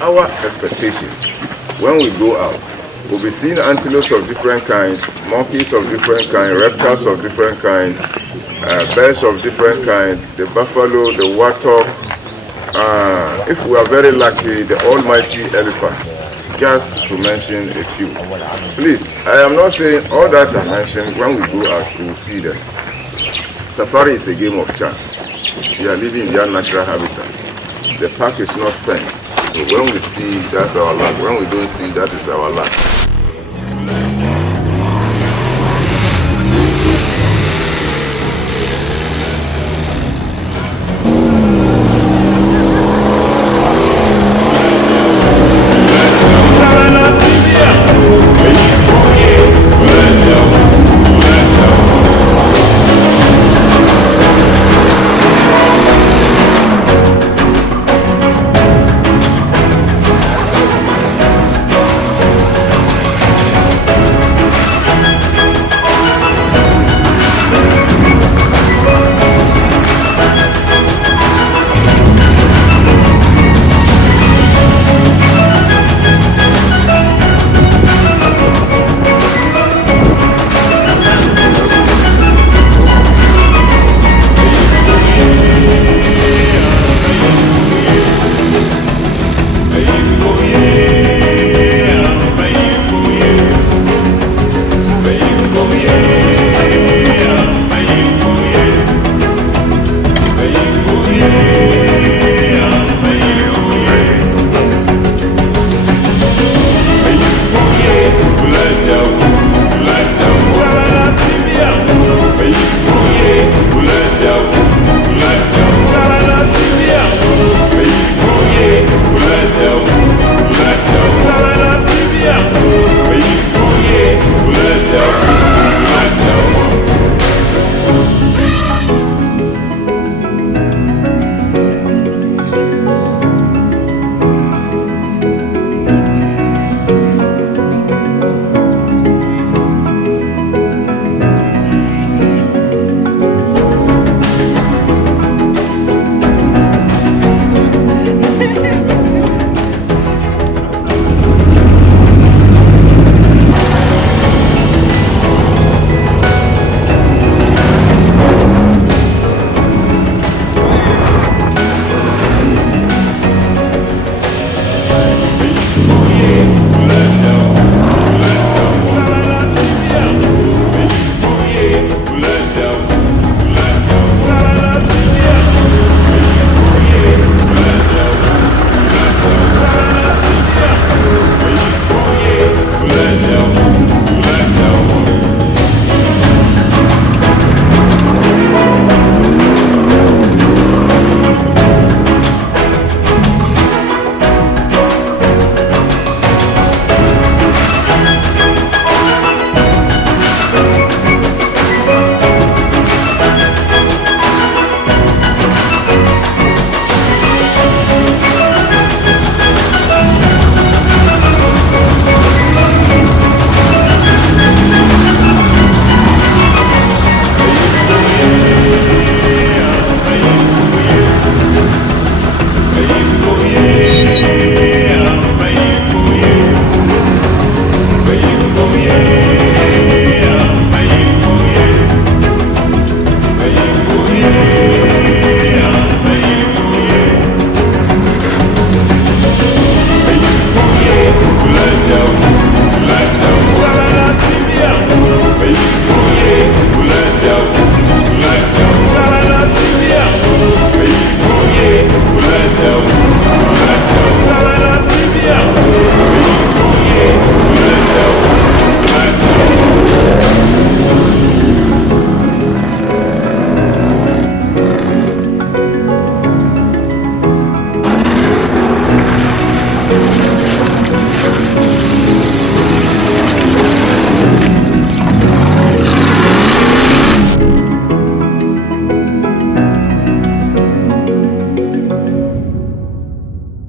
our expectation, when we go out, we'll be seeing antelopes of different kinds, monkeys of different kinds, reptiles of different kinds, birds of different kinds, the buffalo, the warthog, if we are very lucky, the almighty elephant, just to mention a few. Please, I am not saying all that I mentioned, when we go out, we will see them. Safari is a game of chance. They are living in their natural habitat. The park is not fenced. So when we see, that's our land. When we don't see, that is our land.